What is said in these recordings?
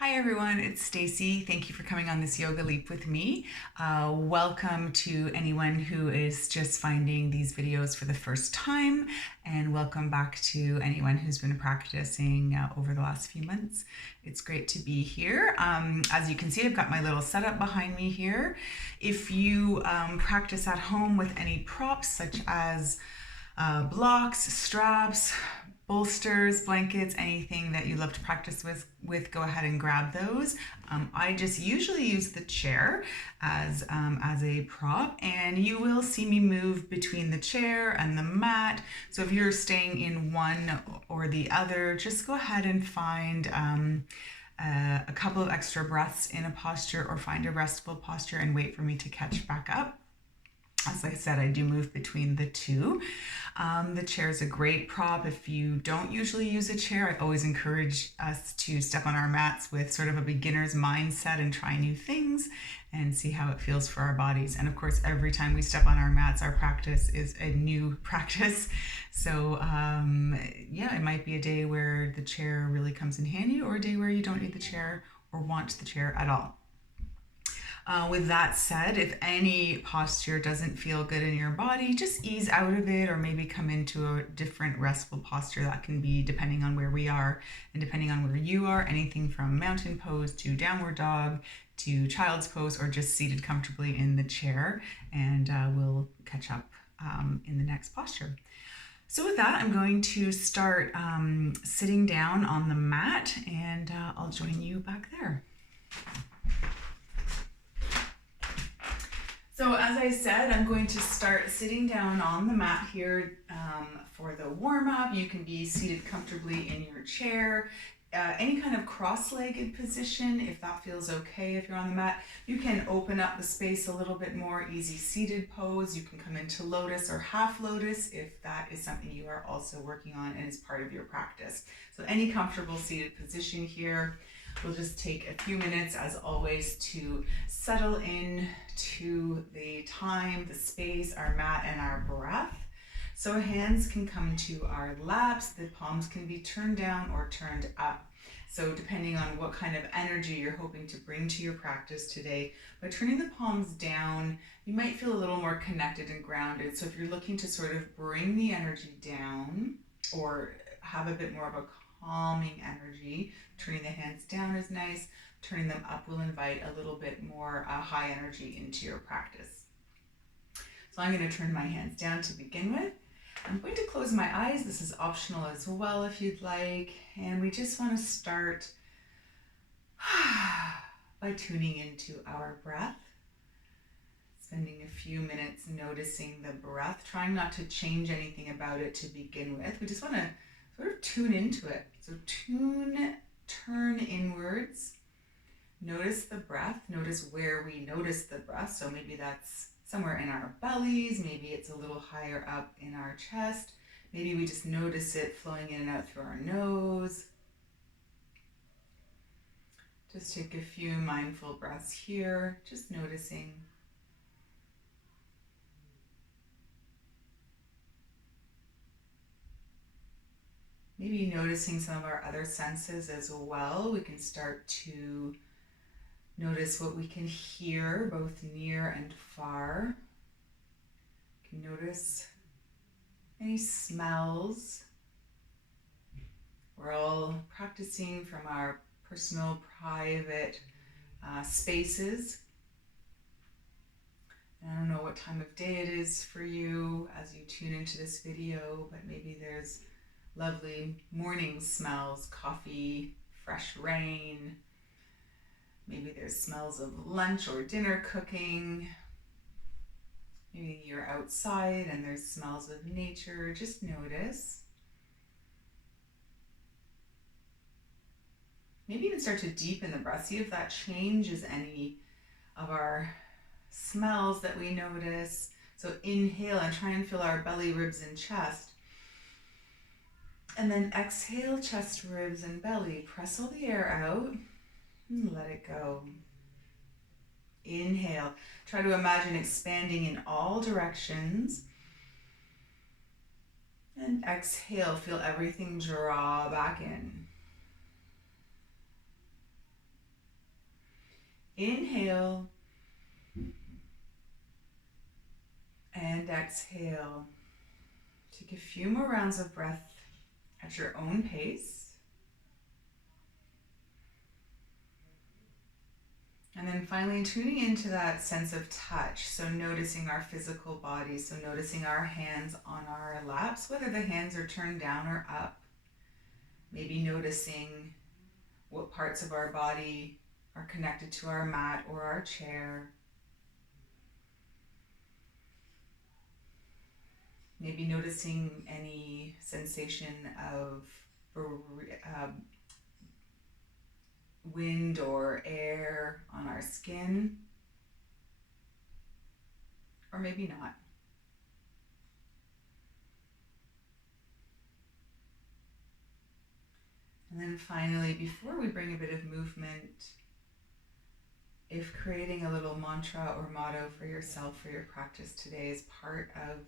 Hi everyone, it's Stacey. Thank you for coming on this yoga leap with me. Welcome to anyone who is just finding these videos for the first time, and welcome back to anyone who's been practicing over the last few months. It's great to be here. As you can see, I've got my little setup behind me here. If you practice at home with any props such as blocks, straps, bolsters, blankets, anything that you love to practice with, go ahead and grab those. I just usually use the chair as a prop, and you will see me move between the chair and the mat. So if you're staying in one or the other, just go ahead and find a couple of extra breaths in a posture, or find a restful posture and wait for me to catch back up. As I said, I do move between the two. The chair is a great prop. If you don't usually use a chair, I always encourage us to step on our mats with sort of a beginner's mindset and try new things and see how it feels for our bodies. And of course, every time we step on our mats, our practice is a new practice. So yeah, it might be a day where the chair really comes in handy, or a day where you don't need the chair or want the chair at all. With that said, if any posture doesn't feel good in your body, just ease out of it, or maybe come into a different restful posture. That can be depending on where we are and depending on where you are, anything from mountain pose to downward dog to child's pose, or just seated comfortably in the chair, and we'll catch up in the next posture. So with that, I'm going to start sitting down on the mat, and I'll join you back there. So as I said, I'm going to start sitting down on the mat here for the warm-up. You can be seated comfortably in your chair, any kind of cross-legged position if that feels okay if you're on the mat. You can open up the space a little bit more, easy seated pose. You can come into lotus or half lotus if that is something you are also working on and is part of your practice. So any comfortable seated position here. We'll just take a few minutes, as always, to settle in to the time, the space, our mat, and our breath. So hands can come to our laps, the palms can be turned down or turned up. So depending on what kind of energy you're hoping to bring to your practice today, by turning the palms down, you might feel a little more connected and grounded. So if you're looking to sort of bring the energy down or have a bit more of a calming energy, turning the hands down is nice. Turning them up will invite a little bit more high energy into your practice. So I'm going to turn my hands down to begin with. I'm going to close my eyes. This is optional as well if you'd like. And we just want to start by tuning into our breath. Spending a few minutes noticing the breath, trying not to change anything about it to begin with. We just want to sort of tune into it. So turn inwards. Notice the breath. Notice where we notice the breath. So maybe that's somewhere in our bellies. Maybe it's a little higher up in our chest. Maybe we just notice it flowing in and out through our nose. Just take a few mindful breaths here, just noticing. Maybe noticing some of our other senses as well. We can start to notice what we can hear, both near and far. You can notice any smells. We're all practicing from our personal, private spaces. And I don't know what time of day it is for you as you tune into this video, but maybe there's lovely morning smells, coffee, fresh rain. Maybe there's smells of lunch or dinner cooking. Maybe you're outside and there's smells of nature. Just notice. Maybe even start to deepen the breath. See if that changes any of our smells that we notice. So inhale and try and fill our belly, ribs, and chest. And then exhale, chest, ribs, and belly. Press all the air out and let it go. Inhale. Try to imagine expanding in all directions. And exhale. Feel everything draw back in. Inhale and exhale. Take a few more rounds of breath at your own pace. And then finally tuning into that sense of touch. So noticing our physical body. So noticing our hands on our laps, whether the hands are turned down or up. Maybe noticing what parts of our body are connected to our mat or our chair. Maybe noticing any sensation of wind or air on our skin, or maybe not. And then finally, before we bring a bit of movement, if creating a little mantra or motto for yourself for your practice today is part of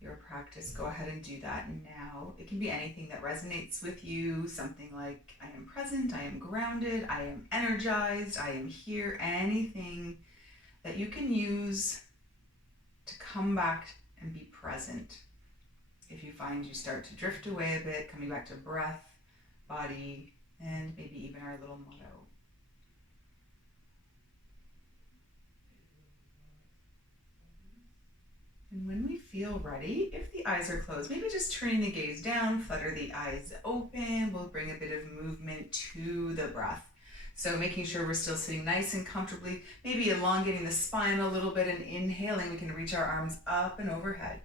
your practice, go ahead and do that now. It can be anything that resonates with you, something like I am present, I am grounded, I am energized, I am here, anything that you can use to come back and be present. If you find you start to drift away a bit, coming back to breath, body, and maybe even our little motto. And when we feel ready, if the eyes are closed, maybe just turning the gaze down, flutter the eyes open. We'll bring a bit of movement to the breath. So making sure we're still sitting nice and comfortably, maybe elongating the spine a little bit and inhaling, we can reach our arms up and overhead.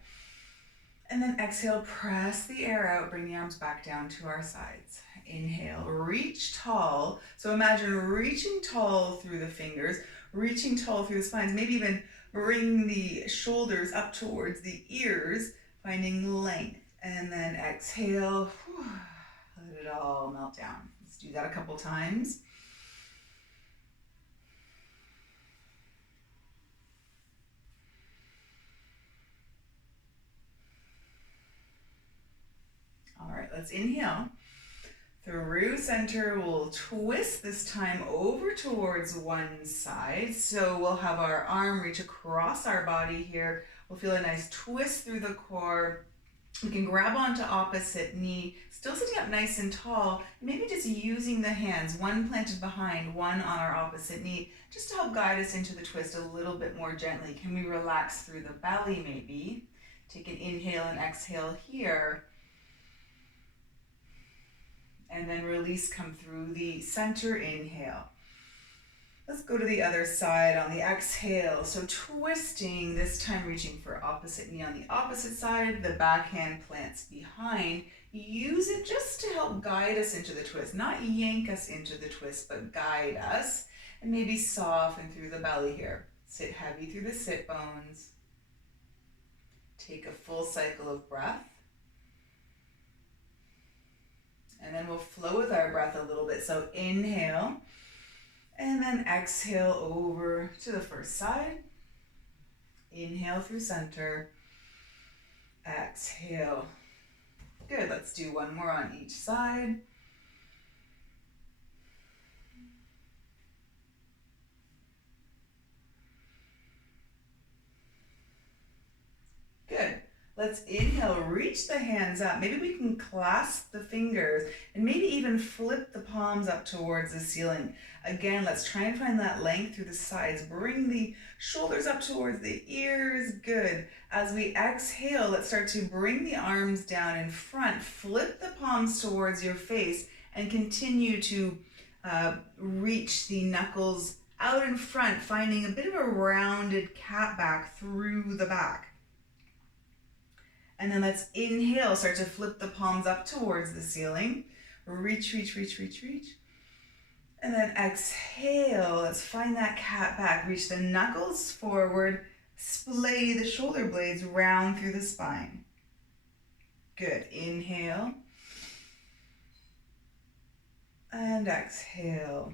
And then exhale, press the air out, bring the arms back down to our sides. Inhale, reach tall. So imagine reaching tall through the fingers, reaching tall through the spines, maybe even bring the shoulders up towards the ears, finding length. And then exhale, let it all melt down. Let's do that a couple times. All right, let's inhale. Through center, we'll twist this time over towards one side. So we'll have our arm reach across our body here. We'll feel a nice twist through the core. We can grab onto opposite knee, still sitting up nice and tall, maybe just using the hands, one planted behind, one on our opposite knee, just to help guide us into the twist a little bit more gently. Can we relax through the belly maybe? Take an inhale and exhale here. And then release, come through the center, inhale. Let's go to the other side on the exhale. So twisting, this time reaching for opposite knee on the opposite side, the back hand plants behind. Use it just to help guide us into the twist, not yank us into the twist, but guide us. And maybe soften through the belly here. Sit heavy through the sit bones. Take a full cycle of breath. And then we'll flow with our breath a little bit. So inhale, and then exhale over to the first side. Inhale through center. Exhale. Good, let's do one more on each side. Good. Let's inhale, reach the hands up. Maybe we can clasp the fingers and maybe even flip the palms up towards the ceiling. Again, let's try and find that length through the sides. Bring the shoulders up towards the ears. Good. As we exhale, let's start to bring the arms down in front. Flip the palms towards your face and continue to reach the knuckles out in front, finding a bit of a rounded cat back through the back. And then let's inhale, start to flip the palms up towards the ceiling. Reach, reach, reach, reach, reach. And then exhale, let's find that cat back. Reach the knuckles forward, splay the shoulder blades round through the spine. Good, inhale. And exhale.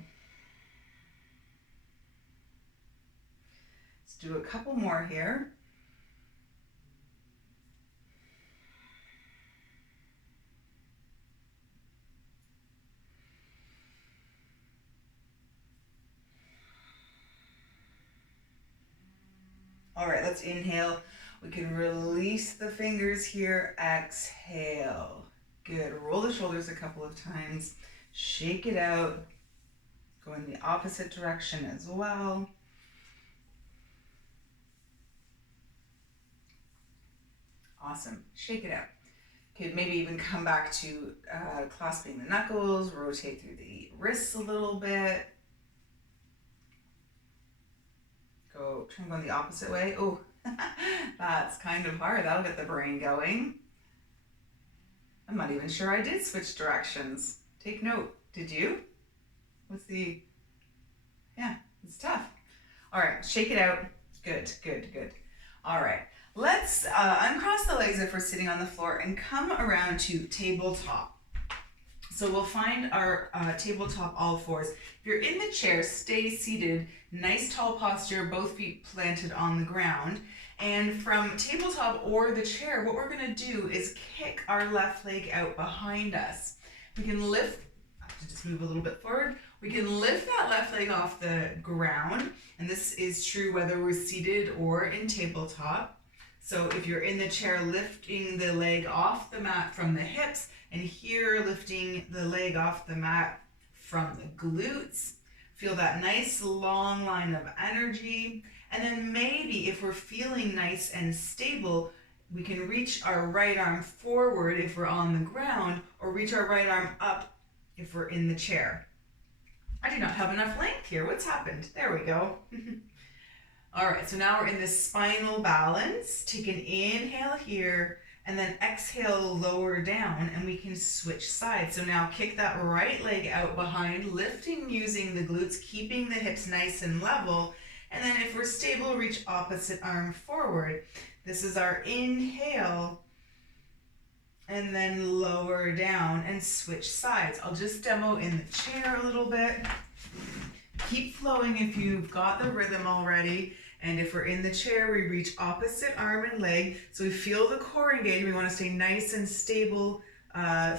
Let's do a couple more here. let's inhale. We can release the fingers here. Exhale. Good. Roll the shoulders a couple of times. Shake it out. Go in the opposite direction as well. Awesome. Shake it out. Could maybe even come back to clasping the knuckles, rotate through the wrists a little bit. Try going the opposite way. Oh, that's kind of hard. That'll get the brain going. I'm not even sure I did switch directions. Take note. Did you? Yeah, it's tough. All right, shake it out. Good, good, good. All right, let's uncross the legs if we're sitting on the floor and come around to tabletop. So we'll find our tabletop all fours. If you're in the chair, stay seated, nice tall posture, both feet planted on the ground. And from tabletop or the chair, what we're gonna do is kick our left leg out behind us. We can lift, I have to just move a little bit forward. We can lift that left leg off the ground. And this is true whether we're seated or in tabletop. So if you're in the chair, lifting the leg off the mat from the hips, and here lifting the leg off the mat from the glutes. Feel that nice long line of energy. And then maybe if we're feeling nice and stable, we can reach our right arm forward if we're on the ground, or reach our right arm up if we're in the chair. I do not have enough length here. What's happened? There we go. All right, so now we're in this spinal balance. Take an inhale here, and then exhale, lower down, and we can switch sides. So now kick that right leg out behind, lifting using the glutes, keeping the hips nice and level. And then if we're stable, reach opposite arm forward. This is our inhale, and then lower down and switch sides. I'll just demo in the chair a little bit. Keep flowing if you've got the rhythm already. And if we're in the chair, we reach opposite arm and leg. So we feel the core engage. We want to stay nice and stable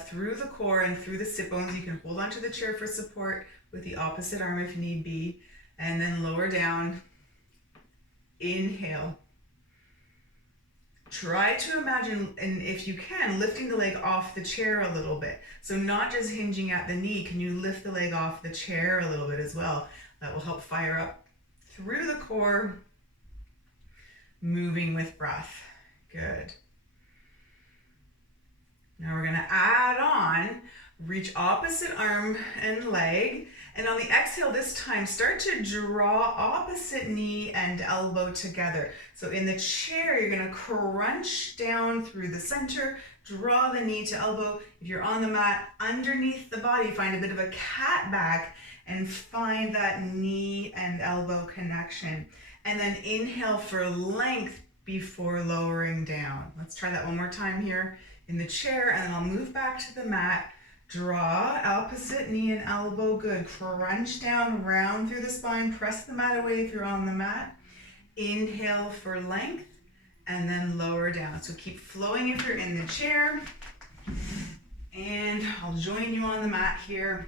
through the core and through the sit bones. You can hold onto the chair for support with the opposite arm if need be. And then lower down. Inhale. Try to imagine, and if you can, lifting the leg off the chair a little bit. So not just hinging at the knee. Can you lift the leg off the chair a little bit as well? That will help fire up through the core. Moving with breath. Good. Now we're gonna add on, reach opposite arm and leg. And on the exhale this time, start to draw opposite knee and elbow together. So in the chair, you're gonna crunch down through the center, draw the knee to elbow. If you're on the mat, underneath the body, find a bit of a cat back and find that knee and elbow connection. And then inhale for length before lowering down. Let's try that one more time here in the chair, and then I'll move back to the mat. Draw opposite knee and elbow, good. Crunch down, round through the spine, press the mat away if you're on the mat. Inhale for length, and then lower down. So keep flowing if you're in the chair. And I'll join you on the mat here.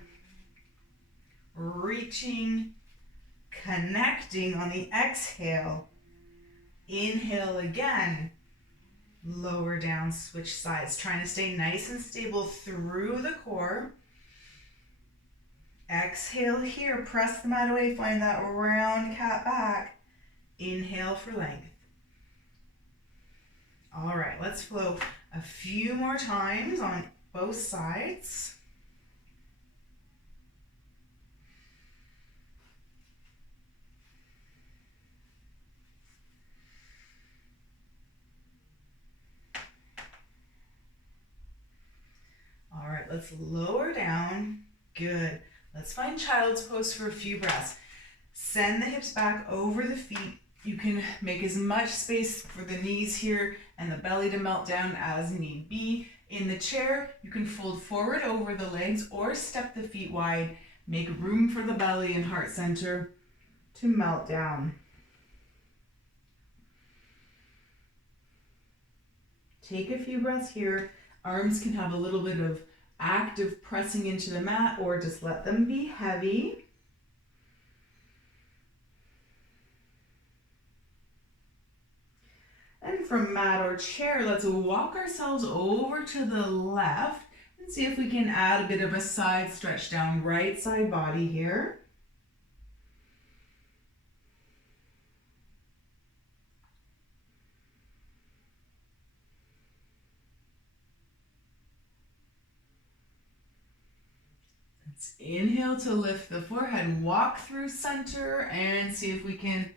Reaching, connecting on the exhale. Inhale again. Lower down, switch sides. Trying to stay nice and stable through the core. Exhale here, press the mat away, find that round cat back. Inhale for length. All right, let's flow a few more times on both sides. All right, let's lower down. Good. Let's find child's pose for a few breaths. Send the hips back over the feet. You can make as much space for the knees here and the belly to melt down as need be. In the chair, you can fold forward over the legs or step the feet wide. Make room for the belly and heart center to melt down. Take a few breaths here. Arms can have a little bit of active pressing into the mat, or just let them be heavy. from mat or chair, let's walk ourselves over to the left and see if we can add a bit of a side stretch down right side body here. Let's inhale to lift the forehead, walk through center, and see if we can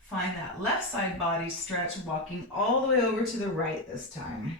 find that left side body stretch, walking all the way over to the right this time.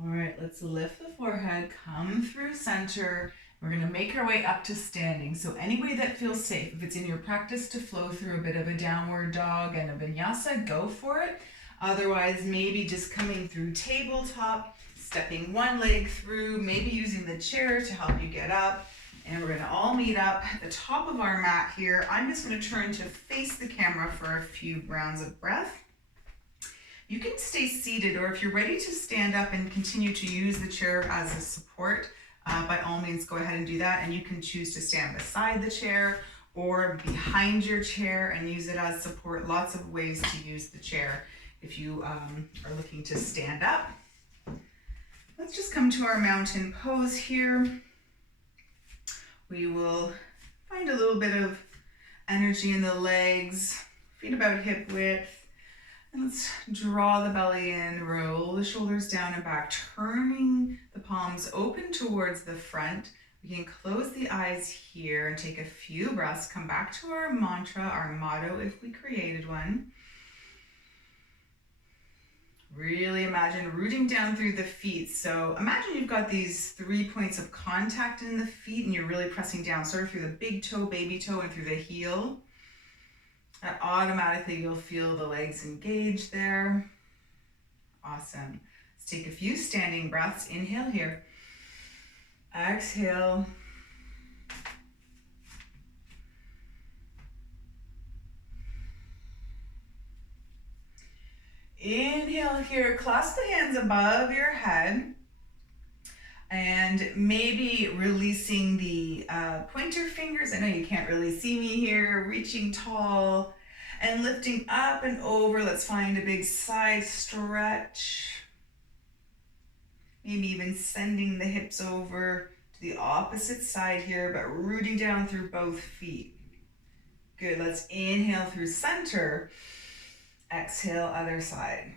All right, let's lift the forehead, come through center. We're gonna make our way up to standing. So any way that feels safe. If it's in your practice to flow through a bit of a downward dog and a vinyasa, go for it. Otherwise, maybe just coming through tabletop, stepping one leg through, maybe using the chair to help you get up. And we're gonna all meet up at the top of our mat here. I'm just gonna turn to face the camera for a few rounds of breath. You can stay seated, or if you're ready to stand up and continue to use the chair as a support, by all means go ahead and do that. And you can choose to stand beside the chair or behind your chair and use it as support. Lots of ways to use the chair if you are looking to stand up. Let's just come to our mountain pose here. We will find a little bit of energy in the legs, feet about hip width. And let's draw the belly in, roll the shoulders down and back, turning the palms open towards the front. We can close the eyes here and take a few breaths, come back to our mantra, our motto, if we created one. Really imagine rooting down through the feet. So imagine you've got these 3 points of contact in the feet and you're really pressing down, sort of through the big toe, baby toe, and through the heel. And automatically you'll feel the legs engaged there. Awesome. Let's take a few standing breaths. Inhale here. Exhale. Inhale here. Clasp the hands above your head. And maybe releasing the pointer fingers. I know you can't really see me here. Reaching tall and lifting up and over. Let's find a big side stretch. Maybe even sending the hips over to the opposite side here, but rooting down through both feet. Good. Let's inhale through center. Exhale, other side.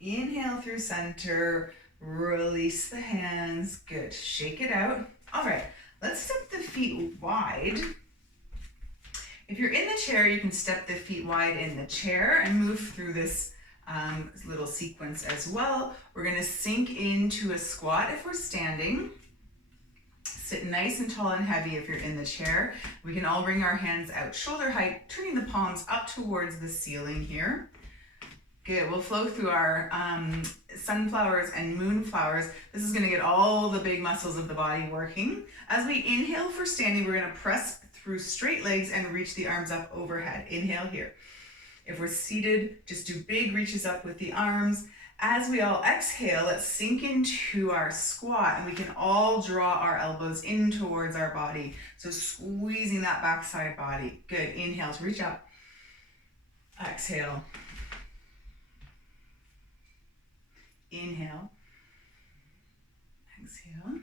Inhale through center, release the hands. Good, shake it out. All right, let's step the feet wide. If you're in the chair, you can step the feet wide in the chair and move through this little sequence as well. We're gonna sink into a squat if we're standing. Sit nice and tall and heavy if you're in the chair. We can all bring our hands out shoulder height, turning the palms up towards the ceiling here. Good, we'll flow through our sunflowers and moonflowers. This is gonna get all the big muscles of the body working. As we inhale for standing, we're gonna press through straight legs and reach the arms up overhead. Inhale here. If we're seated, just do big reaches up with the arms. As we all exhale, let's sink into our squat and we can all draw our elbows in towards our body. So squeezing that backside body. Good, inhale to reach up. Exhale. Inhale, exhale.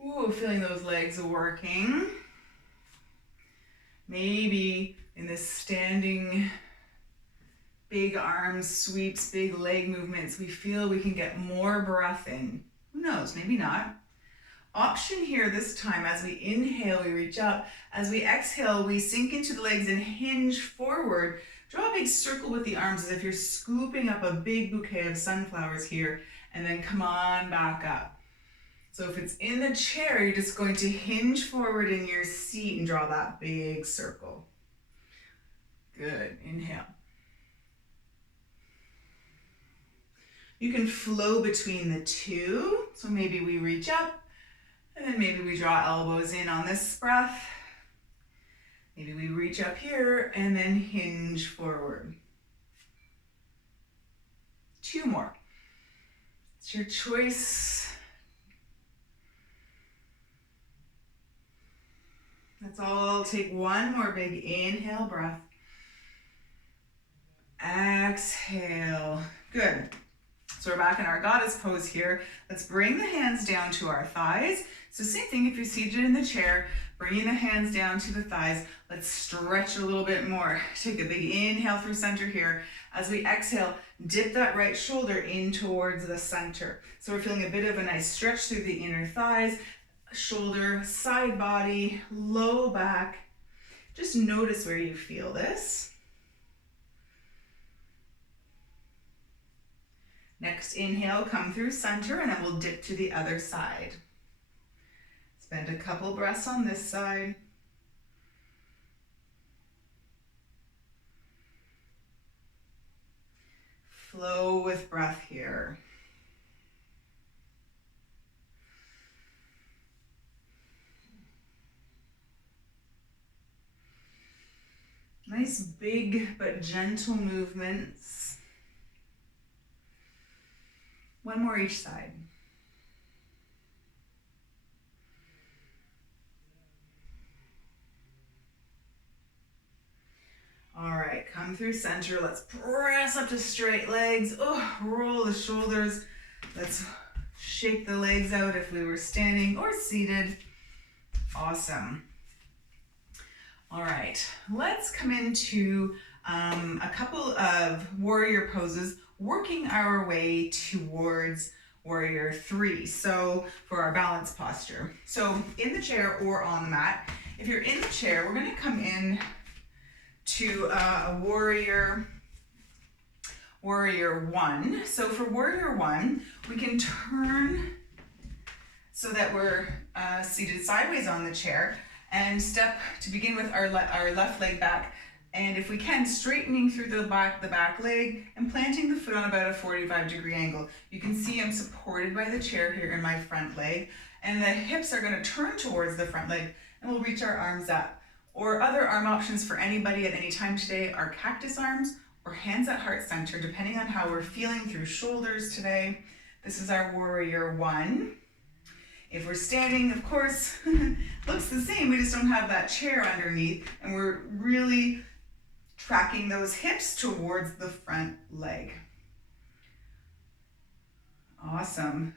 Ooh, feeling those legs working. Maybe in this standing, big arm sweeps, big leg movements, we feel we can get more breath in. Who knows, maybe not. Option here this time, as we inhale, we reach up. As we exhale, we sink into the legs and hinge forward. Draw a big circle with the arms as if you're scooping up a big bouquet of sunflowers here, and then come on back up. So if it's in the chair, you're just going to hinge forward in your seat and draw that big circle. Good, inhale. You can flow between the two. So maybe we reach up And then maybe we draw elbows in on this breath. Maybe we reach up here and then hinge forward. 2 more. It's your choice. That's all. Take 1 more big inhale breath. Exhale. Good. So we're back in our goddess pose here. Let's bring the hands down to our thighs. So same thing if you're seated in the chair, bringing the hands down to the thighs. Let's stretch a little bit more. Take a big inhale through center here. As we exhale, dip that right shoulder in towards the center. So we're feeling a bit of a nice stretch through the inner thighs, shoulder, side body, low back. Just notice where you feel this. Next inhale, come through center, and then we'll dip to the other side. Spend a couple breaths on this side. Flow with breath here. Nice big but gentle movements. 1 more each side. All right, come through center. Let's press up to straight legs. Oh, roll the shoulders. Let's shake the legs out if we were standing or seated. Awesome. All right, let's come into a couple of warrior poses, working our way towards warrior 3. So for our balance posture. So in the chair or on the mat. If you're in the chair, we're gonna come in to a warrior 1. So for warrior 1, we can turn so that we're seated sideways on the chair and step to begin with our left leg back. And if we can, straightening through the back leg and planting the foot on about a 45-degree angle. You can see I'm supported by the chair here in my front leg, and the hips are gonna turn towards the front leg, and we'll reach our arms up. Or other arm options for anybody at any time today are cactus arms or hands at heart center, depending on how we're feeling through shoulders today. This is our warrior 1. If we're standing, of course, looks the same. We just don't have that chair underneath, and we're really tracking those hips towards the front leg. Awesome.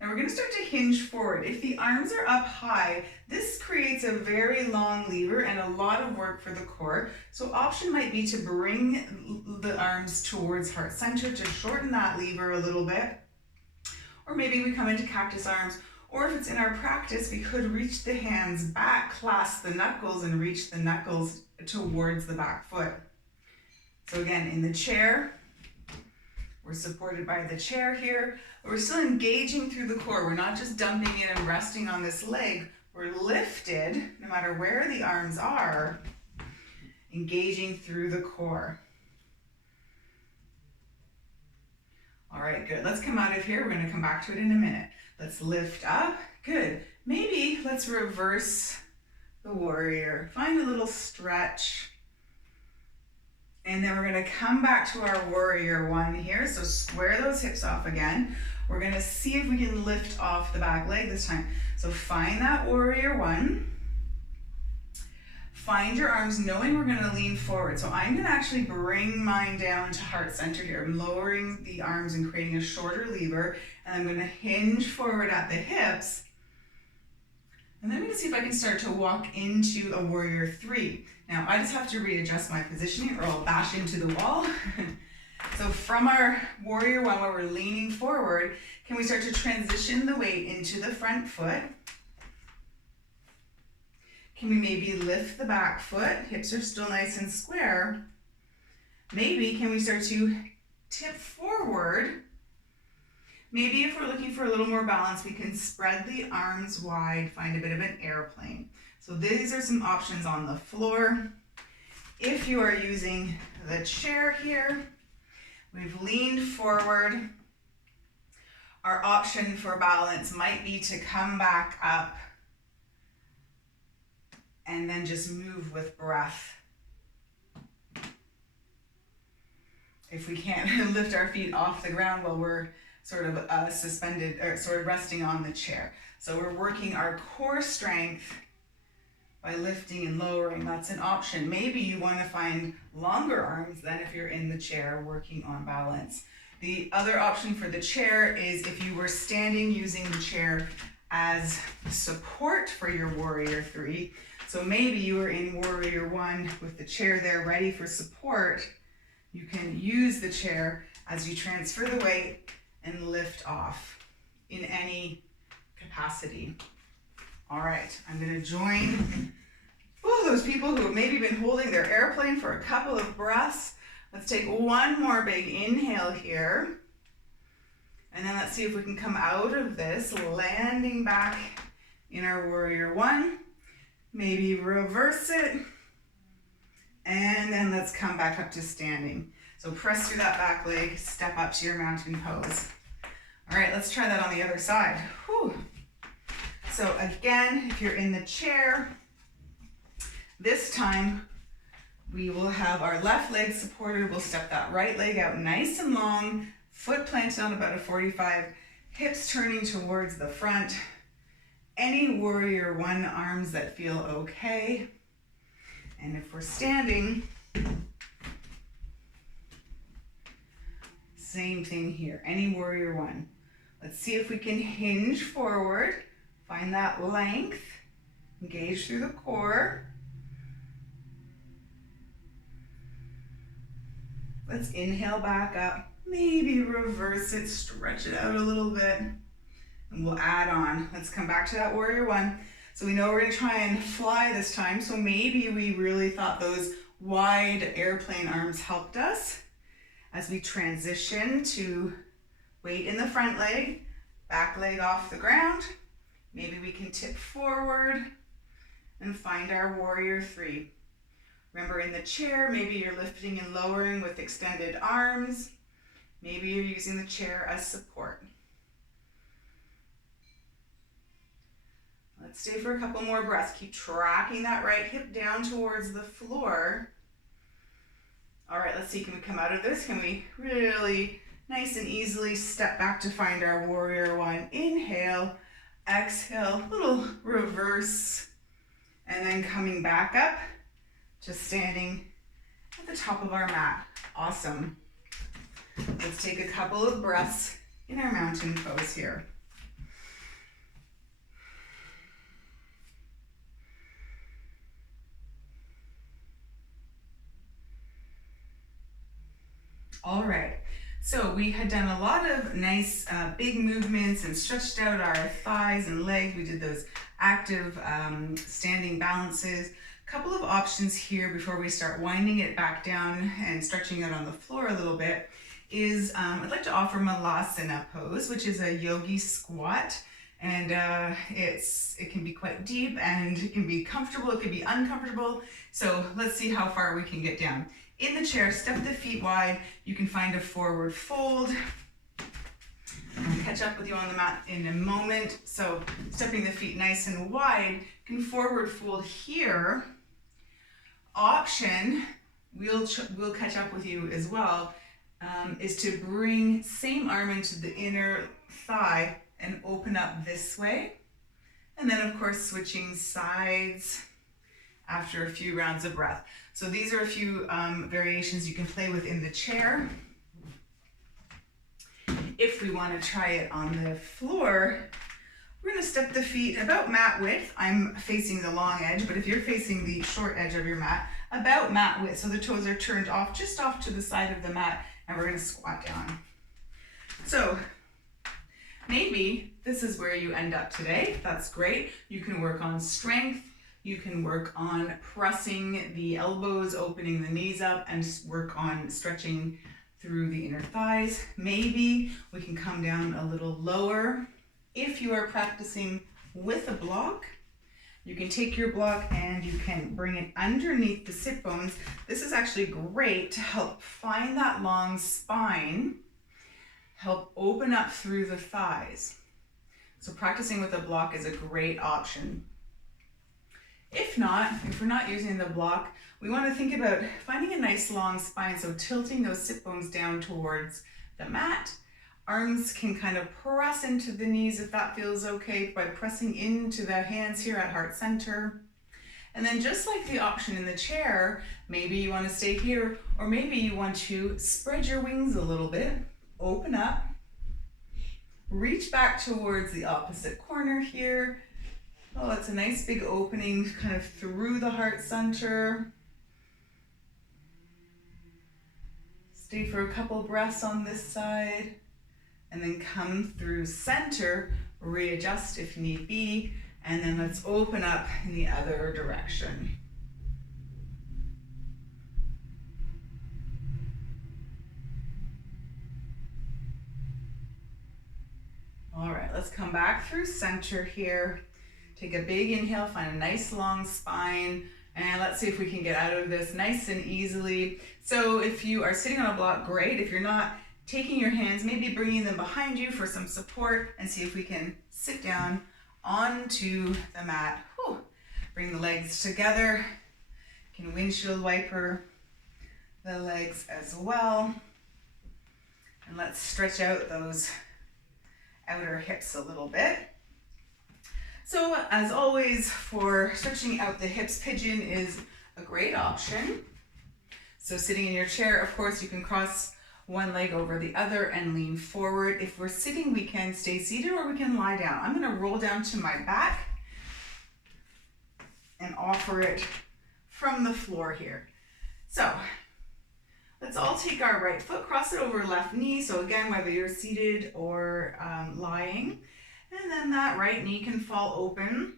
Now we're going to start to hinge forward. If the arms are up high, this creates a very long lever and a lot of work for the core. So option might be to bring the arms towards heart center to shorten that lever a little bit. Or maybe we come into cactus arms, or if it's in our practice, we could reach the hands back, clasp the knuckles, and reach the knuckles towards the back foot. So again, in the chair, we're supported by the chair here, but we're still engaging through the core. We're not just dumping it and resting on this leg. We're lifted, no matter where the arms are, engaging through the core. All right, good. Let's come out of here. We're going to come back to it in a minute. Let's lift up. Good. Maybe let's reverse the warrior. Find a little stretch. And then we're going to come back to our warrior 1 here. So square those hips off again. We're going to see if we can lift off the back leg this time. So find that warrior 1. Find your arms, knowing we're going to lean forward. So I'm going to actually bring mine down to heart center here. I'm lowering the arms and creating a shorter lever. And I'm going to hinge forward at the hips. And then I'm going to see if I can start to walk into a warrior 3. Now, I just have to readjust my positioning or I'll bash into the wall. So from our warrior 1, where we're leaning forward, can we start to transition the weight into the front foot? Can we maybe lift the back foot? Hips are still nice and square. Maybe can we start to tip forward? Maybe if we're looking for a little more balance, we can spread the arms wide, find a bit of an airplane. So these are some options on the floor. If you are using the chair here, we've leaned forward. Our option for balance might be to come back up and then just move with breath. If we can't lift our feet off the ground while we're sort of suspended or sort of resting on the chair. So we're working our core strength by lifting and lowering. That's an option. Maybe you want to find longer arms than if you're in the chair working on balance. The other option for the chair is if you were standing using the chair as support for your warrior three. So maybe you were in warrior one with the chair there ready for support. You can use the chair as you transfer the weight and lift off in any capacity. All right, I'm gonna join those people who have maybe been holding their airplane for a couple of breaths. Let's take one more big inhale here. And then let's see if we can come out of this, landing back in our warrior one. Maybe reverse it. And then let's come back up to standing. So press through that back leg, step up to your mountain pose. All right, let's try that on the other side. Whew. So again, if you're in the chair, this time we will have our left leg supported. We'll step that right leg out nice and long, foot planted on about a 45, hips turning towards the front. Any warrior one arms that feel okay. And if we're standing, same thing here, any warrior one. Let's see if we can hinge forward, find that length, engage through the core. Let's inhale back up, maybe reverse it, stretch it out a little bit, and we'll add on. Let's come back to that warrior one. So we know we're gonna try and fly this time, so maybe we really thought those wide airplane arms helped us as we transition to weight in the front leg, back leg off the ground. Maybe we can tip forward and find our warrior three. Remember, in the chair, maybe you're lifting and lowering with extended arms. Maybe you're using the chair as support. Let's stay for a couple more breaths. Keep tracking that right hip down towards the floor. All right, let's see, can we come out of this? Can we really nice and easily step back to find our warrior one? Inhale, exhale, little reverse, and then coming back up, just standing at the top of our mat. Awesome. Let's take a couple of breaths in our mountain pose here. All right, so we had done a lot of nice big movements and stretched out our thighs and legs. We did those active standing balances. A couple of options here before we start winding it back down and stretching it on the floor a little bit is I'd like to offer Malasana pose, which is a yogi squat. And it can be quite deep and it can be comfortable, it can be uncomfortable. So let's see how far we can get down. In the chair, step the feet wide. You can find a forward fold. I'll catch up with you on the mat in a moment. So stepping the feet nice and wide, you can forward fold here. Option, we'll catch up with you as well, is to bring same arm into the inner thigh and open up this way. And then of course switching sides after a few rounds of breath. So these are a few variations you can play with in the chair. If we want to try it on the floor, we're going to step the feet about mat width. I'm facing the long edge, but if you're facing the short edge of your mat, about mat width. So the toes are turned off, just off to the side of the mat, and we're going to squat down. So maybe this is where you end up today. That's great. You can work on strength. You can work on pressing the elbows, opening the knees up, and work on stretching through the inner thighs. Maybe we can come down a little lower. If you are practicing with a block, you can take your block and you can bring it underneath the sit bones. This is actually great to help find that long spine, help open up through the thighs. So practicing with a block is a great option. If we're not using the block, we want to think about finding a nice long spine, so tilting those sit bones down towards the mat. Arms can kind of press into the knees if that feels okay by pressing into the hands here at heart center. And then just like the option in the chair, maybe you want to stay here, or maybe you want to spread your wings a little bit, open up, reach back towards the opposite corner here. Oh, it's a nice big opening kind of through the heart center. Stay for a couple breaths on this side, and then come through center, readjust if need be, and then let's open up in the other direction. All right, let's come back through center here. Take a big inhale, find a nice long spine, and let's see if we can get out of this nice and easily. So if you are sitting on a block, great. If you're not, taking your hands, maybe bringing them behind you for some support, and see if we can sit down onto the mat. Whew. Bring the legs together. You can windshield wiper the legs as well. And let's stretch out those outer hips a little bit. So as always, for stretching out the hips, pigeon is a great option. So sitting in your chair, of course, you can cross one leg over the other and lean forward. If we're sitting, we can stay seated or we can lie down. I'm going to roll down to my back and offer it from the floor here. So let's all take our right foot, cross it over left knee. So again, whether you're seated or lying, and then that right knee can fall open.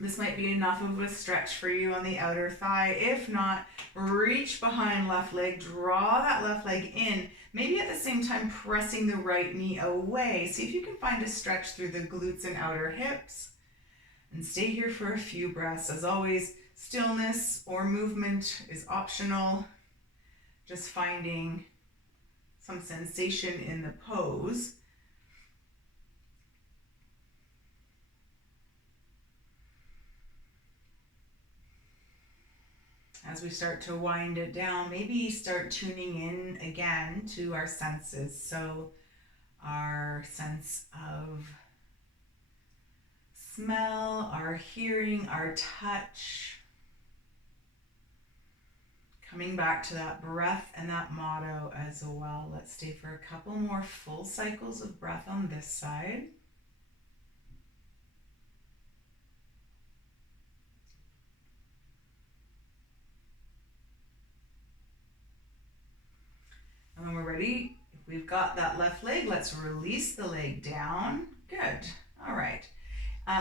This might be enough of a stretch for you on the outer thigh. If not, reach behind left leg, draw that left leg in, maybe at the same time pressing the right knee away. See if you can find a stretch through the glutes and outer hips. And stay here for a few breaths. As always, stillness or movement is optional. Just finding some sensation in the pose. As we start to wind it down, maybe start tuning in again to our senses. So our sense of smell, our hearing, our touch. Coming back to that breath and that motto as well. Let's stay for a couple more full cycles of breath on this side. And when we're ready, if we've got that left leg, let's release the leg down. Good. All right.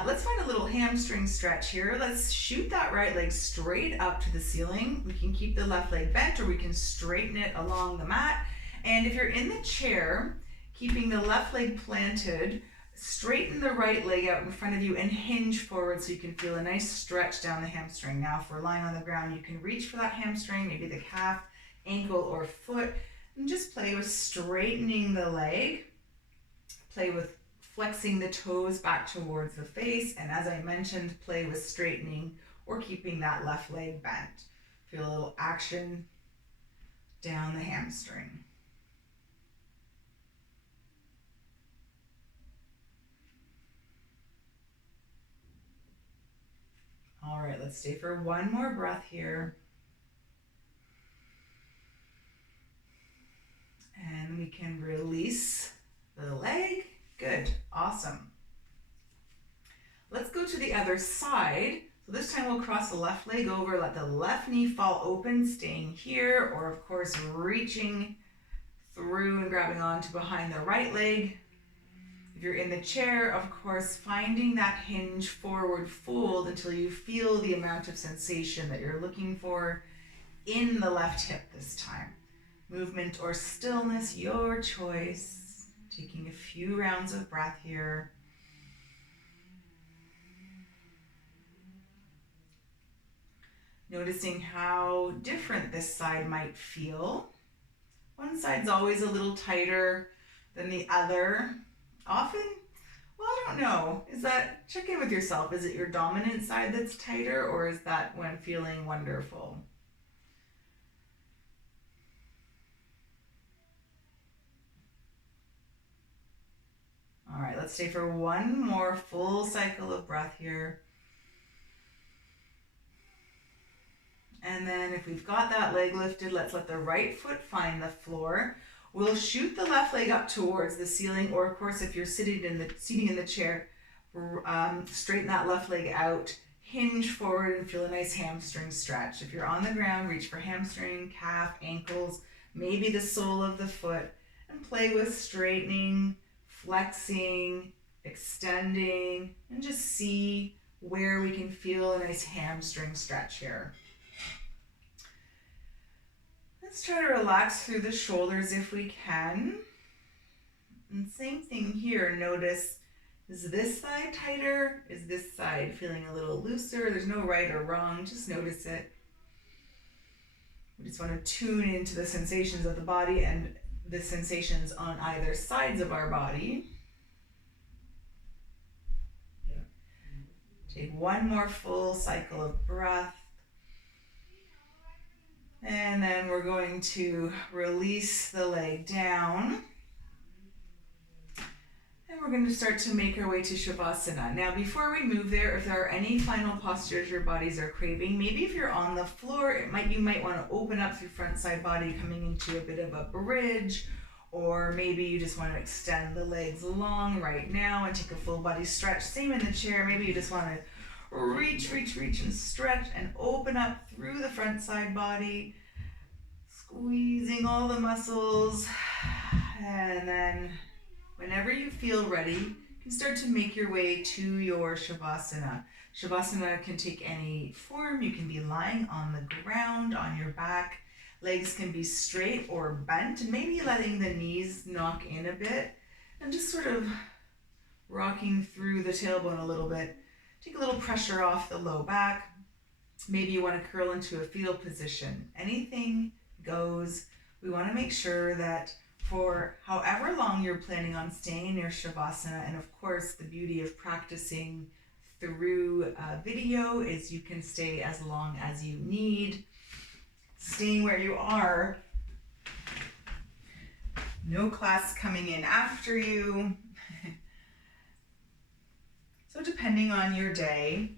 Let's find a little hamstring stretch here. Let's shoot that right leg straight up to the ceiling. We can keep the left leg bent or we can straighten it along the mat. And if you're in the chair, keeping the left leg planted, straighten the right leg out in front of you and hinge forward so you can feel a nice stretch down the hamstring. Now, if we're lying on the ground, you can reach for that hamstring, maybe the calf, ankle, or foot, and just play with straightening the leg. Play with flexing the toes back towards the face, and as I mentioned, play with straightening or keeping that left leg bent. Feel a little action down the hamstring. All right, let's stay for one more breath here. And we can release the leg. Good, awesome. Let's go to the other side. So this time we'll cross the left leg over, let the left knee fall open, staying here, or of course reaching through and grabbing onto behind the right leg. If you're in the chair, of course, finding that hinge forward fold until you feel the amount of sensation that you're looking for in the left hip this time. Movement or stillness, your choice. Taking a few rounds of breath here. Noticing how different this side might feel. One side's always a little tighter, than the other often? Well, I don't know. Check in with yourself. Is it your dominant side that's tighter, or is that when feeling wonderful? All right, let's stay for one more full cycle of breath here. And then if we've got that leg lifted, let's let the right foot find the floor. We'll shoot the left leg up towards the ceiling, or of course, if you're seating in the chair, straighten that left leg out, hinge forward and feel a nice hamstring stretch. If you're on the ground, reach for hamstring, calf, ankles, maybe the sole of the foot, and play with straightening, flexing, extending, and just see where we can feel a nice hamstring stretch here. Let's try to relax through the shoulders if we can. And same thing here, notice, is this side tighter? Is this side feeling a little looser? There's no right or wrong, just notice it. We just want to tune into the sensations of the body and the sensations on either sides of our body. Take one more full cycle of breath. And then we're going to release the leg down. And we're going to start to make our way to Shavasana. Now, before we move there, if there are any final postures your bodies are craving, maybe if you're on the floor, you might want to open up through front side body, coming into a bit of a bridge, or maybe you just want to extend the legs long right now and take a full body stretch. Same in the chair. Maybe you just want to reach and stretch and open up through the front side body, squeezing all the muscles. And then whenever you feel ready, you can start to make your way to your Shavasana. Shavasana can take any form. You can be lying on the ground, on your back. Legs can be straight or bent, and maybe letting the knees knock in a bit and just sort of rocking through the tailbone a little bit. Take a little pressure off the low back. Maybe you want to curl into a fetal position. Anything goes. We want to make sure that for however long you're planning on staying in your Shavasana, and of course the beauty of practicing through video is you can stay as long as you need. Staying where you are. No class coming in after you. So depending on your day,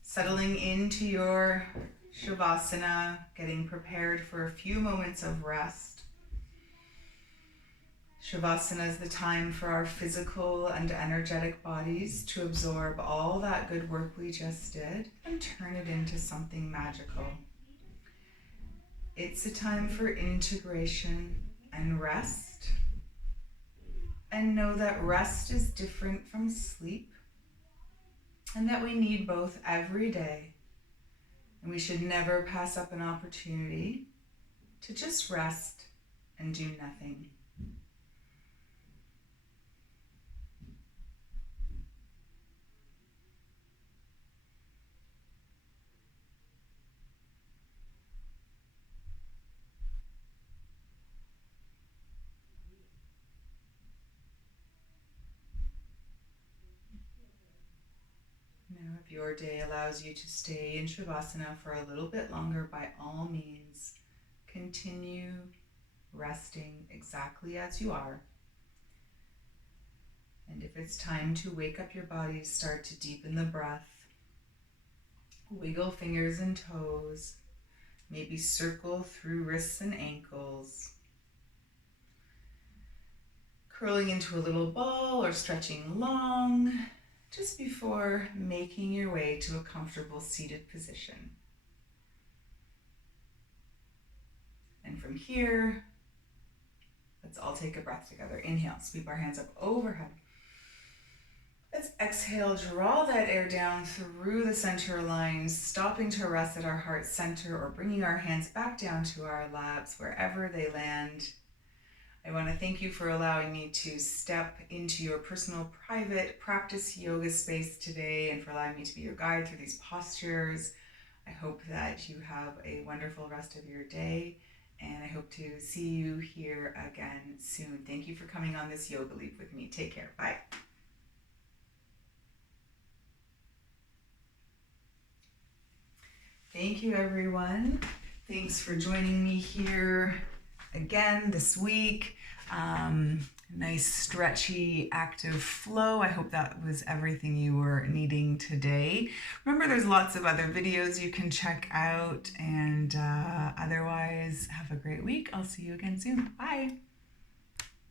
settling into your Shavasana, getting prepared for a few moments of rest. Shavasana is the time for our physical and energetic bodies to absorb all that good work we just did and turn it into something magical. It's a time for integration and rest. And know that rest is different from sleep, and that we need both every day. And we should never pass up an opportunity to just rest and do nothing. If your day allows you to stay in Shavasana for a little bit longer, by all means, continue resting exactly as you are. And if it's time to wake up your body, start to deepen the breath. Wiggle fingers and toes. Maybe circle through wrists and ankles. Curling into a little ball or stretching long, just before making your way to a comfortable seated position. And from here, let's all take a breath together. Inhale, sweep our hands up overhead. Let's exhale, draw that air down through the center lines, stopping to rest at our heart center or bringing our hands back down to our laps, wherever they land. I want to thank you for allowing me to step into your personal, private practice yoga space today and for allowing me to be your guide through these postures. I hope that you have a wonderful rest of your day, and I hope to see you here again soon. Thank you for coming on this yoga leap with me. Take care. Bye. Thank you, everyone. Thanks for joining me here again this week. Nice, stretchy, active flow. I hope that was everything you were needing today. Remember, there's lots of other videos you can check out, and otherwise, have a great week. I'll see you again soon. Bye.